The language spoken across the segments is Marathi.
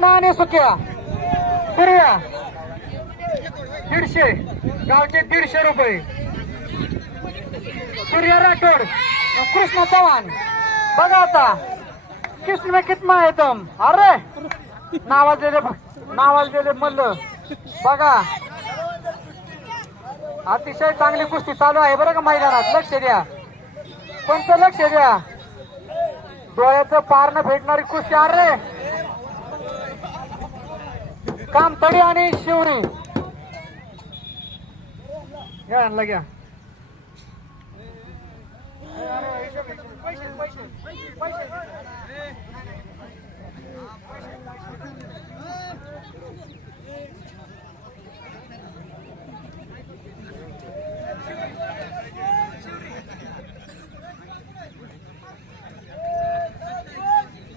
कृष्णा आणि सुक्या सूर्या दीडशे. गावचे दीडशे रुपये. सूर्य राठोड. कृष्ण चव्हाण. बघा आता. कृष्ण में कितना आहे तुम अरे! नावाजलेले नावाजलेले मल्ल. बघा. अतिशय चांगली कुस्ती चालू आहे बरं का मैदानात. लक्ष द्या. कोणतं लक्ष द्या? डोळ्याचं पारणं भेटणारी कुस्ती. अरे! कामतडी आणि शिवणी. घ्या आणला घ्या.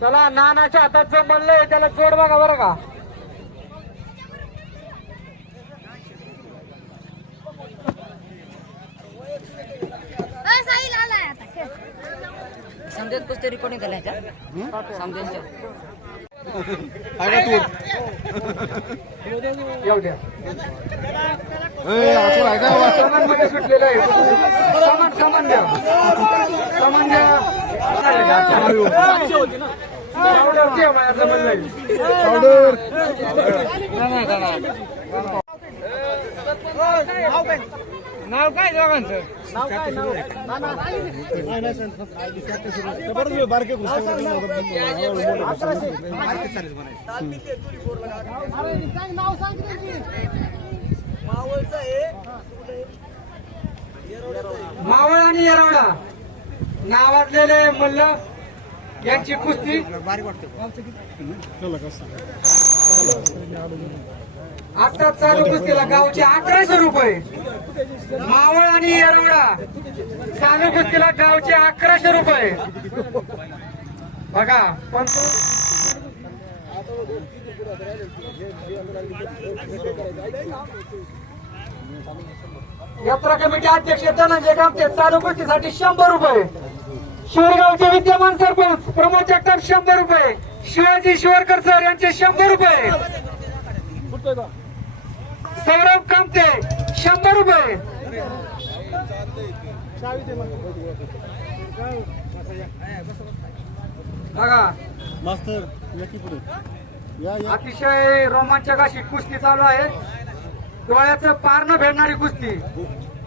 चला नानाच्या हातात जो म्हणलंय त्याला जोड बघा बरं का. सामानमध्ये सुटलेलं आहे. सामान सामान द्या. सामान द्या. पावडर आहे. नाव काय दोघांचं? मावळ आणि येरवडा. नावाजलेले मल्ल यांची कुस्ती. आता चालू कुस्तीला गावचे अकराशे रुपये. मावळ आणि येरवडा. चालू कुस्तीला गावचे अकराशे रुपये. बघा पण तो यात्रा कमिटी अध्यक्ष धनंजय कामते चालू गोष्टीसाठी शंभर रुपये. शिवगावचे विद्यमान सरपंच प्रमोद जगताप शंभर रुपये. शिवाजी शिवरकर सर यांचे शंभर रुपये. सौरभ कामते शंभर रुपये. बघा. अतिशय रोमांचक अशी कुस्ती चालू आहे. डोळ्याचं पार न भेटणारी कुस्ती.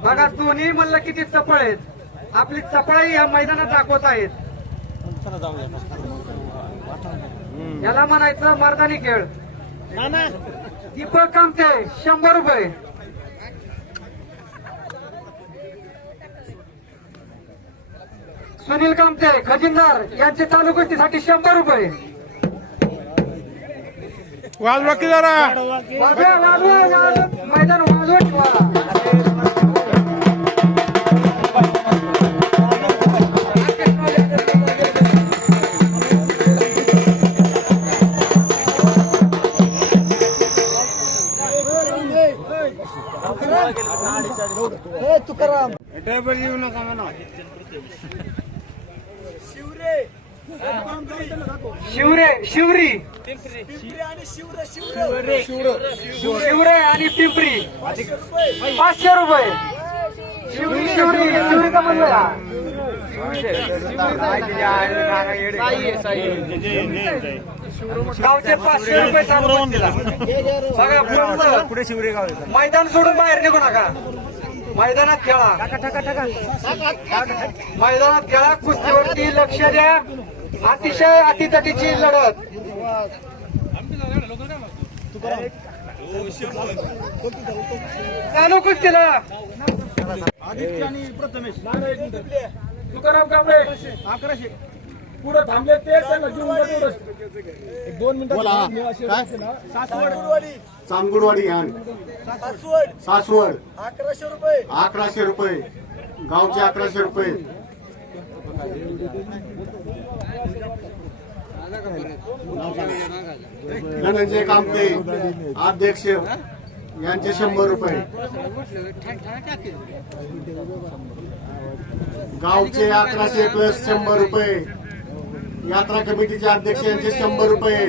बघा दोन्ही म्हणलं किती चपळ आहेत. आपली चपळही या मैदानात दाखवत आहेत. याला म्हणायचं मर्दानी खेळ. दीपक कामते शंभर रुपये. सुनील कामते खजिनदार यांचे चालू गोष्टीसाठी शंभर रुपये. वाजवा की जरा. वाजवा, वाजवा, वाजवा. मैदान वाजवत ठेवा. शिवरे शिवरी. शिवरे आणि पिंपरी. पाचशे रुपये. शिवरी शिवरी शिवरीचा म्हणलं? गावचे पाचशे रुपये. बघा. पुढे शिवरे गाव मैदान सोडून बाहेर निघू नका. मैदानात खेळा. मैदानात खेळा कुस्तीवरती लक्ष द्या. अतिशय अतितटीची लढत. चालू कुस्तीला. आदित्य आणि प्रथमेश तुकाराम कांबळे अकराशे. पुढे थांबले ते दोन मिनिटं काय? ना, सासवड. सासवड. अकराशे रुपये. अकराशे रुपये. गावचे अकराशे रुपये. धनंजय कामते अध्यक्ष यांचे शंभर रुपये. गावचे अकराशे प्लस शंभर रुपये. यात्रा कमिटीचे अध्यक्ष यांचे शंभर रुपये.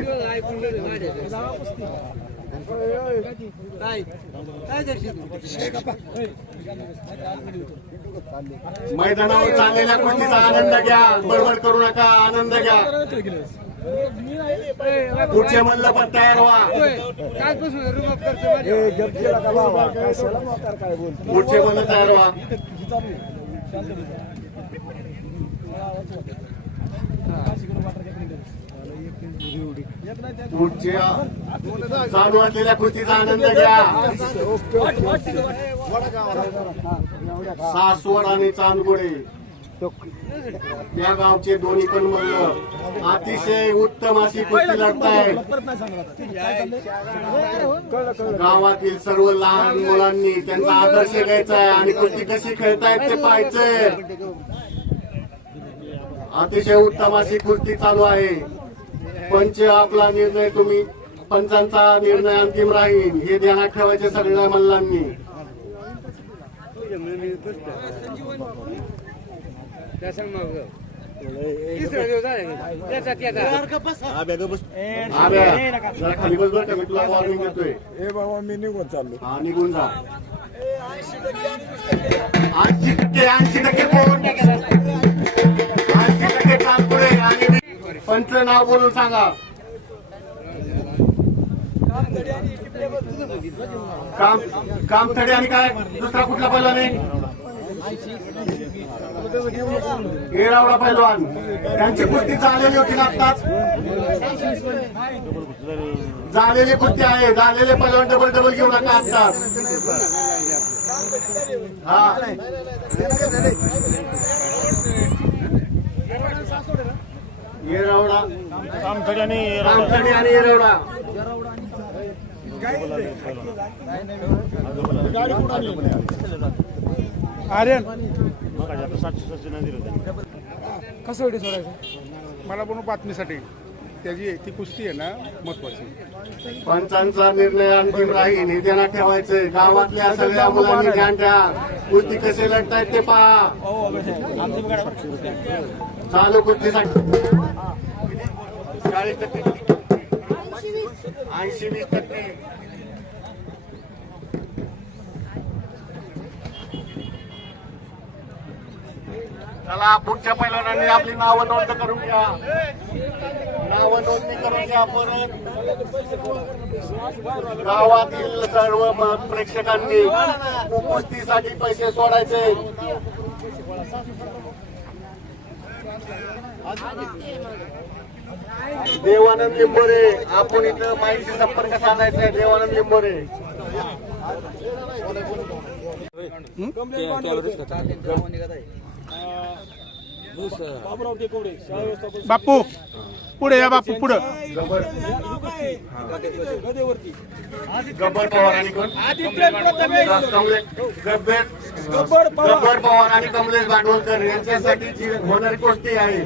मैदानावर चाललेल्या गोष्टीचा आनंद घ्या. बडबड करू नका. आनंद घ्या. पुढचे मल्ल पण तयार व्हा. पुढचे मल्ल तयार व्हा. पुढच्या चालू असलेल्या कुस्तीचा आनंद घ्या. सासवड आणि चांदगुडे. त्या गावचे दोन्ही पण मल्ल अतिशय उत्तम अशी कुस्ती लढताय गावातील सर्व लहान मुलांनी त्यांचा आदर्श घ्यायचा आहे आणि कुस्ती कशी खेळतायत ते पाहायचंय. अतिशय उत्तम अशी कुस्ती चालू आहे. पंच आपला निर्णय तुम्ही पंचांचा निर्णय अंतिम राहील हे ध्यानात ठेवायचे सगळ्या मल्लांनी. आब्या, जरा खाली बस बरं का मी तुला वॉर्निंग देतोय ए बाबा मी निघून चाललो. हा निघून जा. ऐंशी टक्के ऐंशी टक्के कोण ऐंशी टक्के चांदपुरे आणि पंच नाव बोलून सांगा. काम कामथडे आणि काय? दुसरा कुठला पहिलवान येळावडा पहिलवान त्यांची कुस्ती झालेली होती ना आत्ताच. झालेली कुस्ती आहे. झालेले पहिलवान डबल डबल घेऊ नका आत्ताच. हा. येरवडा कामथडी आणि कामथडी आणि येरवडा कसं सोडायचं? मला पण बातमीसाठी. त्याची ती कुस्ती आहे ना महत्वाची. पंचांचा निर्णय अंतिम राहील हे ध्यानात ठेवायचंय. गावातल्या सगळ्या मुलांनी ध्यान ठेवा कुस्ती कसे लढतायत ते पहा. चालू कुस्तीसाठी. चाळीस टक्के. ऐंशी वीस टक्के. चला पुढच्या पैलवानांनी आपली नावं नोंद करून घ्या. नावं नोंदणी करून घ्या परत. गावातील सर्व प्रेक्षकांनी कुस्तीसाठी पैसे सोडायचे. देवानंद लिंबोरे आपण इथं माहिती संपर्क साधायचा आहे देवानंद लिंबोरे. बापू पुढे या बापू पुढे. गब्बर गब्बर पवार आणि कोण? कमलेश गब्बर गब्बर पवार. आणि कमलेश भांडवलकर यांच्यासाठी जी होणारी गोष्टी आहे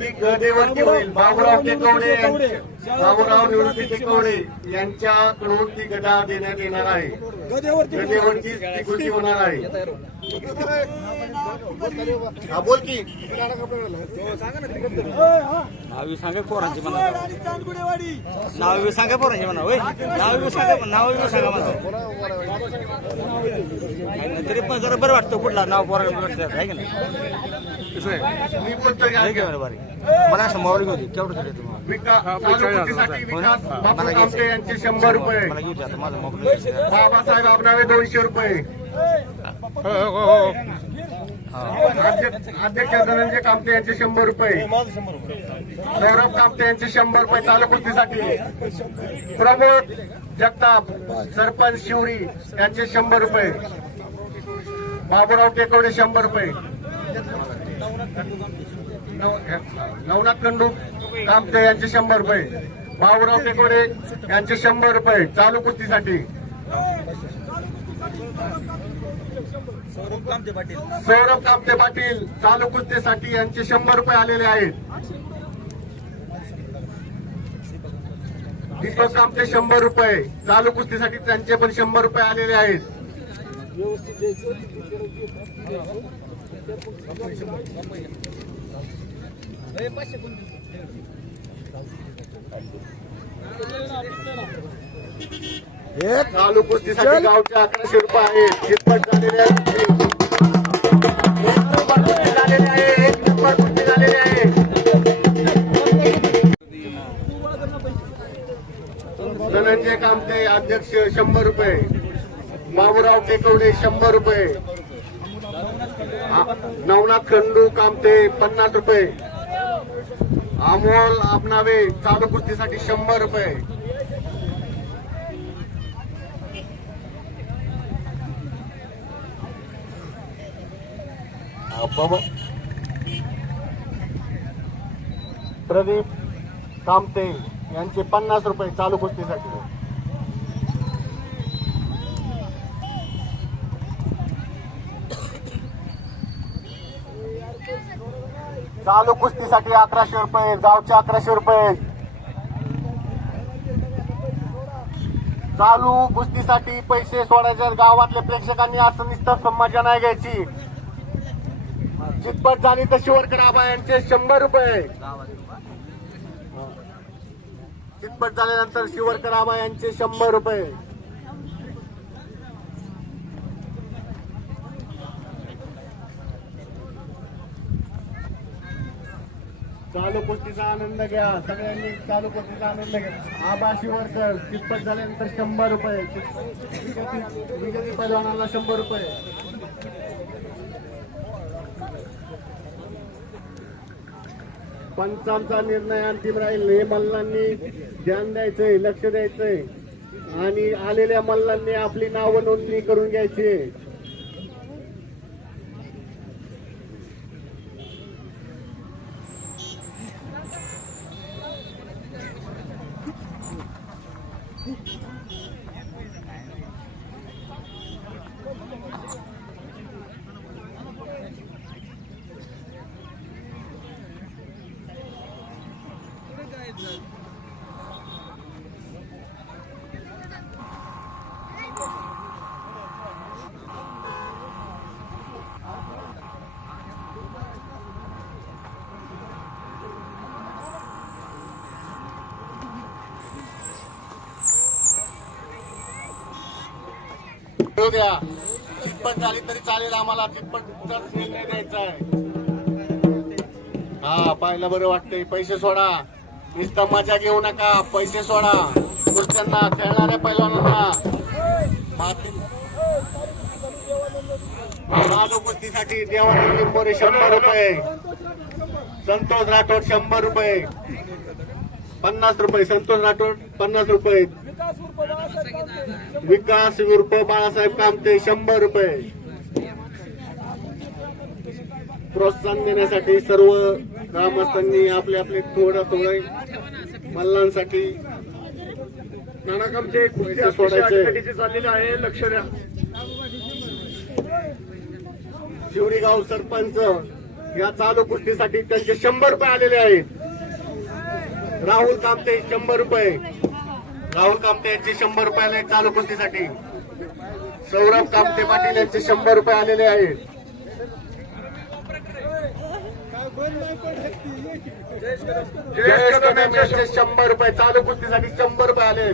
ती गदेवरती होईल. बाबूराव टेकवडे यांच्या- बाबूराव निवृत्ती टेकवडे यांच्याकडून ती गदा देण्यात येणार आहे. गदेवरची ती कृती होणार आहे. हा बोल की. नाव सांगा पोरांची म्हणा. नाव सांगा पोरांची म्हणा होय. नाव सांगा नाव सांगा म्हणा. तरी पण जरा बरं वाटतं कुठला नाव पोरांना वाटतं आहे की नाही? मला असं मोबाईल घेऊ दे केवढं झालं तुम्हाला शंभर रुपये. मला घेऊ दे आता माझा मोबाईल बाबासाहेब आबनावे दोनशे रुपये. अध्यक्ष अध्यक्ष धनंजय कामते यांचे शंभर रुपये. सौरभ कामते यांचे शंभर रुपये चालू कुस्तीसाठी प्रमोद जगताप सरपंच शिवरी यांचे शंभर रुपये. बाबूराव टेकवडे शंभर रुपये. नव- नवनाथ खंडू कामते यांचे शंभर रुपये. बाबूराव टेकवडे यांचे शंभर रुपये चालू कुस्तीसाठी सौरभ कामते पाटील. चालू कुस्तीसाठी यांचे शंभर रुपये आलेले आहेत. दीपक कामते शंभर रुपये चालू कुस्तीसाठी त्यांचे पण शंभर रुपये आलेले आहेत. चालू. कुस्तीसाठी गावचे अकराशे रुपये आहेत चितपट झालेले आहेत. एक नंबर कुस्ती झालेली आहे. एक नंबर कुस्ती झालेली आहे. धनंजय कामते अध्यक्ष शंभर रुपये. बाबूराव टेकवडे शंभर रुपये. नवनाथ खंडू कामते पन्नास रुपये. अमोल आपनावे चालू कुस्तीसाठी शंभर रुपये. प्रदीप कामते यांचे पन्नास रुपये चालू कुस्तीसाठी. चालू कुस्तीसाठी अकराशे रुपये गावचे अकराशे रुपये. चालू कुस्तीसाठी पैसे सोडायचे गावातल्या प्रेक्षकांनी असं निस्तर समाजा नाही घ्यायची. जितपत झाली तर शिवरकर आबा यांचे शंभर रुपये. जितपत झाल्यानंतर शिवरकर आबा यांचे शंभर रुपये. चालू कुस्तीचा आनंद घ्या. सगळ्यांनी चालू कुस्तीचा आनंद घ्या. आबा शिवरकर चितपट झाल्यानंतर शंभर रुपये. विजती पैलवानाला शंभर रुपये. पंचांचा निर्णय अंतिम राहील. हे मल्लांनी ध्यान द्यायचंय लक्ष द्यायचंय. आणि आलेल्या मल्लांनी आपली नाव नोंदणी करून घ्यायची. येऊ द्या. चितपट झाली तरी चालेल आम्हाला. चितपटचाच नाही द्यायचा आहे. हा पाहायला बरं वाटतंय. पैसे सोडा. नुसतं मजा घेऊ नका. पैसे सोडा. कुस्त्यांना खेळणाऱ्या पैलवानांना. माती- चालू कुस्तीसाठी देवानी लिंबोरे शंभर रुपये. संतोष राठोड शंभर रुपये. पन्नास रुपये. संतोष राठोड पन्नास रुपये. विकास उर्फ बाळासाहेब कामते. शंभर रुपये. प्रोत्साहन देण्यासाठी सर्व ग्रामस्थांनी आपले आपले थोडं थोडं मल्लांसाठी नाना सोडायचे चाललेले आहे लक्ष द्या. शिवरी गाव सरपंच या चालू कुस्तीसाठी त्यांचे शंभर रुपये आलेले आहेत. राहुल कामते शंभर रुपये. राहुल कामते यांचे शंभर रुपये आले चालू कुस्तीसाठी. सौरभ कामते पाटील यांचे शंभर रुपये आलेले आहेत. जयेश यांचे शंभर रुपये चालू कुस्तीसाठी शंभर रुपये आले.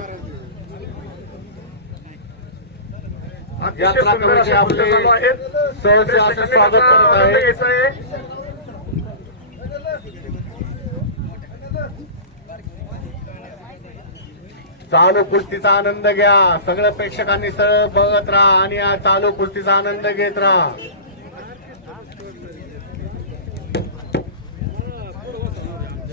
यात्रा कमिटी आपले सहसे असं स्वागत करत आहे चालू कुस्तीचा आनंद घ्या. सगळ्या प्रेक्षकांनी सरळ बघत राहा आणि या चालू कुस्तीचा आनंद घेत राहा.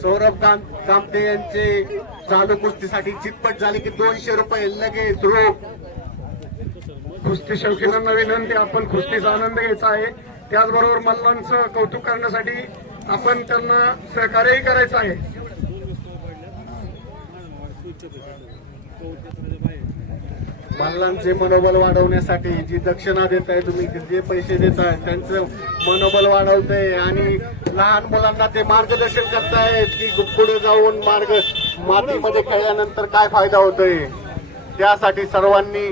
सौरभ कामते यांचे चालू कुस्तीसाठी चितपट झाले की दोनशे रुपये लगेच रोख. कुस्ती शौकीनांना विनंती आपण कुस्तीचा आनंद घ्यायचा आहे. त्याचबरोबर मल्लांचं कौतुक करण्यासाठी आपण त्यांना सहकार्यही करायचं आहे. मल्लांचे मनोबल वाढवण्यासाठी जी दक्षिणा देत आहे तुम्ही जे पैसे देत आहे त्यांचं मनोबल वाढवतंय आणि लहान मुलांना ते मार्गदर्शन करतायत की पुढे जाऊन मार्ग मातीमध्ये खेळल्यानंतर काय फायदा होतोय? त्यासाठी सर्वांनी